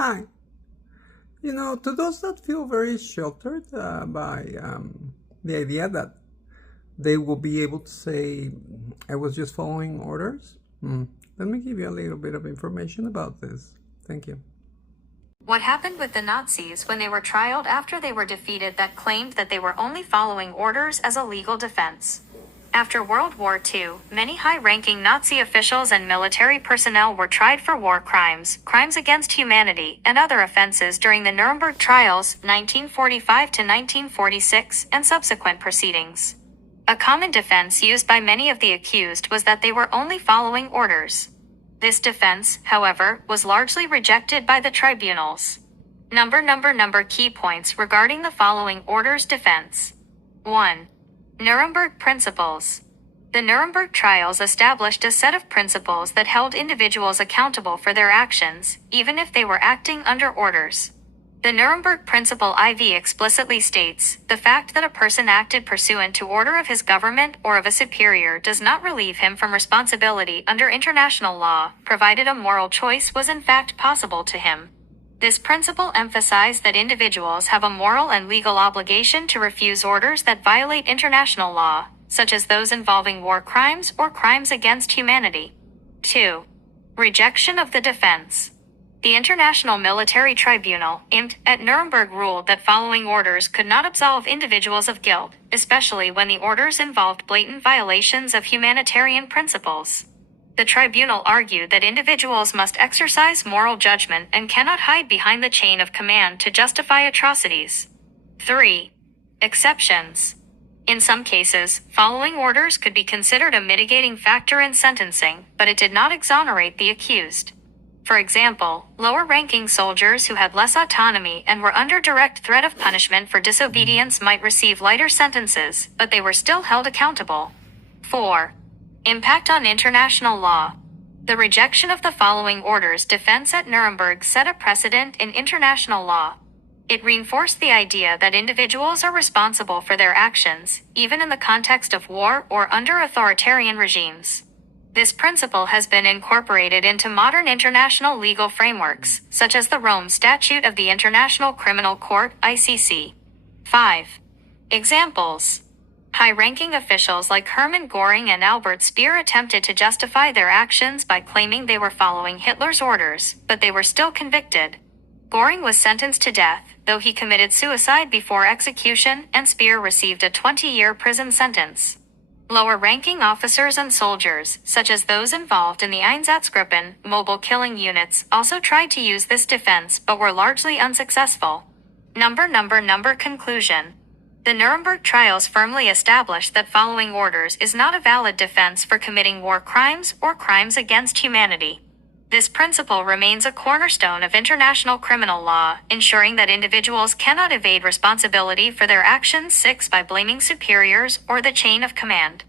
Hi. To those that feel very sheltered by the idea that they will be able to say, I was just following orders, let me give you a little bit of information about this. Thank you. What happened with the Nazis when they were trialed after they were defeated that claimed that they were only following orders as a legal defense? After World War II, many high-ranking Nazi officials and military personnel were tried for war crimes, crimes against humanity, and other offenses during the Nuremberg trials, 1945 to 1946, and subsequent proceedings. A common defense used by many of the accused was that they were only following orders. This defense, however, was largely rejected by the tribunals. Number key points regarding the following orders defense. 1. Nuremberg Principles. The Nuremberg trials established a set of principles that held individuals accountable for their actions, even if they were acting under orders. The Nuremberg Principle IV explicitly states, the fact that a person acted pursuant to order of his government or of a superior does not relieve him from responsibility under international law, provided a moral choice was in fact possible to him. This principle emphasized that individuals have a moral and legal obligation to refuse orders that violate international law, such as those involving war crimes or crimes against humanity. 2. Rejection of the defense. The International Military Tribunal, IMT, at Nuremberg ruled that following orders could not absolve individuals of guilt, especially when the orders involved blatant violations of humanitarian principles. The tribunal argued that individuals must exercise moral judgment and cannot hide behind the chain of command to justify atrocities. 3. Exceptions. In some cases, following orders could be considered a mitigating factor in sentencing, but it did not exonerate the accused. For example, lower-ranking soldiers who had less autonomy and were under direct threat of punishment for disobedience might receive lighter sentences, but they were still held accountable. 4. Impact on international law. The rejection of the following orders defense at Nuremberg set a precedent in international law. It reinforced the idea that individuals are responsible for their actions, even in the context of war or under authoritarian regimes. This principle has been incorporated into modern international legal frameworks, such as the Rome Statute of the International Criminal Court, ICC. 5. Examples. High-ranking officials like Hermann Göring and Albert Speer attempted to justify their actions by claiming they were following Hitler's orders, but they were still convicted. Göring was sentenced to death, though he committed suicide before execution, and Speer received a 20-year prison sentence. Lower-ranking officers and soldiers, such as those involved in the Einsatzgruppen, mobile killing units, also tried to use this defense but were largely unsuccessful. Conclusion. The Nuremberg trials firmly established that following orders is not a valid defense for committing war crimes or crimes against humanity. This principle remains a cornerstone of international criminal law, ensuring that individuals cannot evade responsibility for their actions. 6. By blaming superiors or the chain of command.